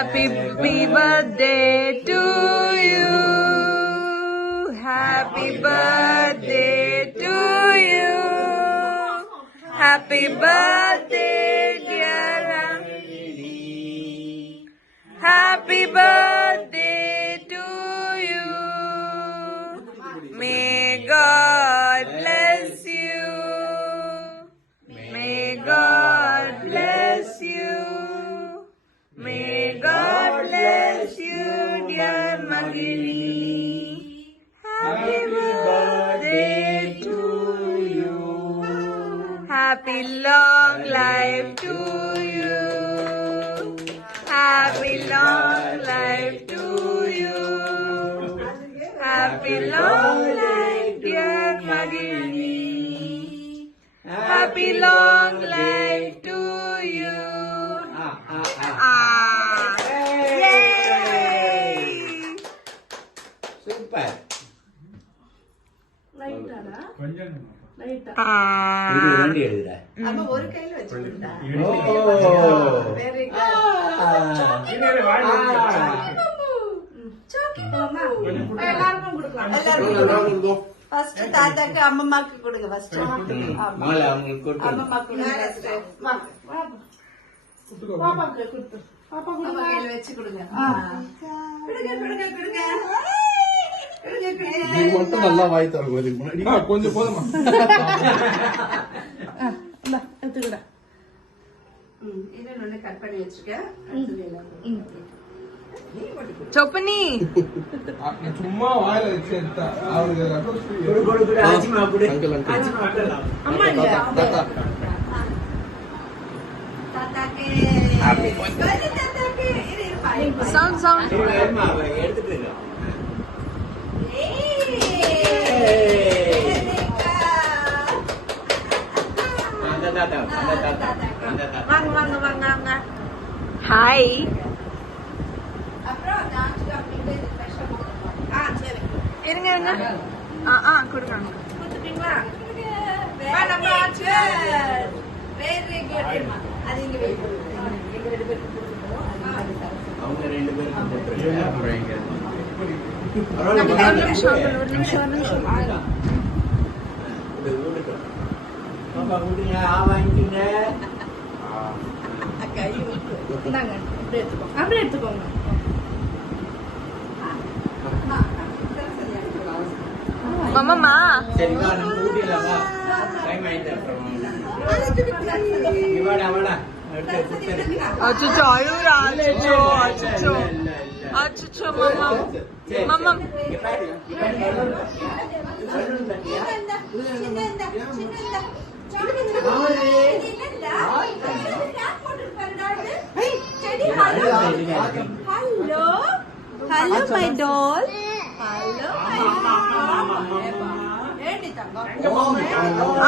Happy birthday to you. Happy birthday to you. Happy birthday, dear. Happy birthday to you. May God bless you. May God bless you. May God bless you, dear Magini. Happy birthday to you. Happy long life to you. Happy long life to you. Happy long life, dear Magini. Happy long life to you. Yay! Super. ஒரு கையில வச்சுக்கிட்டா எல்லாருக்கும் கொடுக்கலாம். First தாத்தாக்கு அம்மாக்கு கொடுங்க. First அம்மாக்கு பாப்பாக்கு கொடுத்து பாப்பா கையில வச்சு கொடுங்க. மட்டும் நல்லா வாய் தரணும் முன்னாடி கொஞ்சம் போதுமா எடுத்துக்கிட. இன்னொன்னு கட் பண்ணி வச்சிருக்கேன். சொப்பனி சும்மா வாயில வச்சு எடுத்தா அவருக்கு சவுண்ட் எடுத்துட்டு வாங்க வாங்க வாங்க வாங்க. ஹாய். இருங்க இருங்க. கொடுங்க. கொடுத்துட்டீங்களா? Very good. அது இங்க வைங்க. எங்க ரெண்டு பேருக்கு அவங்க ரெண்டு பேரும் ஒரு நிமிஷம். பாப்பா விடுங்க. வாங்கிட்டீங்க. இந்தாங்க. அப்படியே எடுத்துக்கோங்க. மாமா சரிவா நம்ம ஊட்டிடலாமா? டைம் ஆயிட்டு அச்சோ அழுவுறா. அச்சோ அச்சோ அச்சோ மாமா மாமா hello my doll.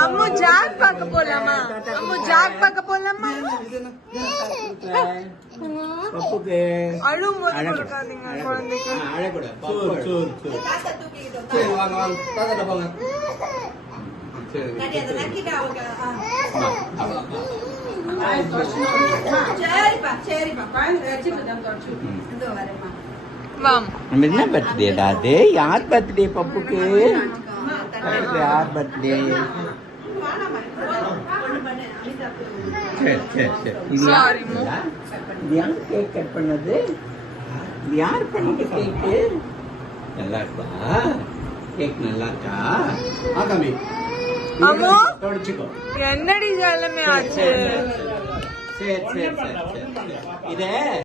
Ammu Jack பார்க்க போலாமா? பப்புக்கு அழும் போது கொடுக்காதீங்க குழந்தைக்கு. அழக்கூடாது. சரி வாங்க வாங்க தாத்தா போங்க. சரி நம்ம என்ன பர்த்டேடா அது? யார் பர்த்டே பப்புக்கு? யார் பர்த்டே? சரி சரி சரி. இது யார் கேக் கட் பண்ணது? இது யார் பண்ணது கேக்கு? நல்லா இருக்கா? கேக் நல்லா இருக்கா? ஆகாமி அம்மா தொடச்சுக்கோ. என்னடி ஜலமே ஆச்சு? சரி சரி சரி. இத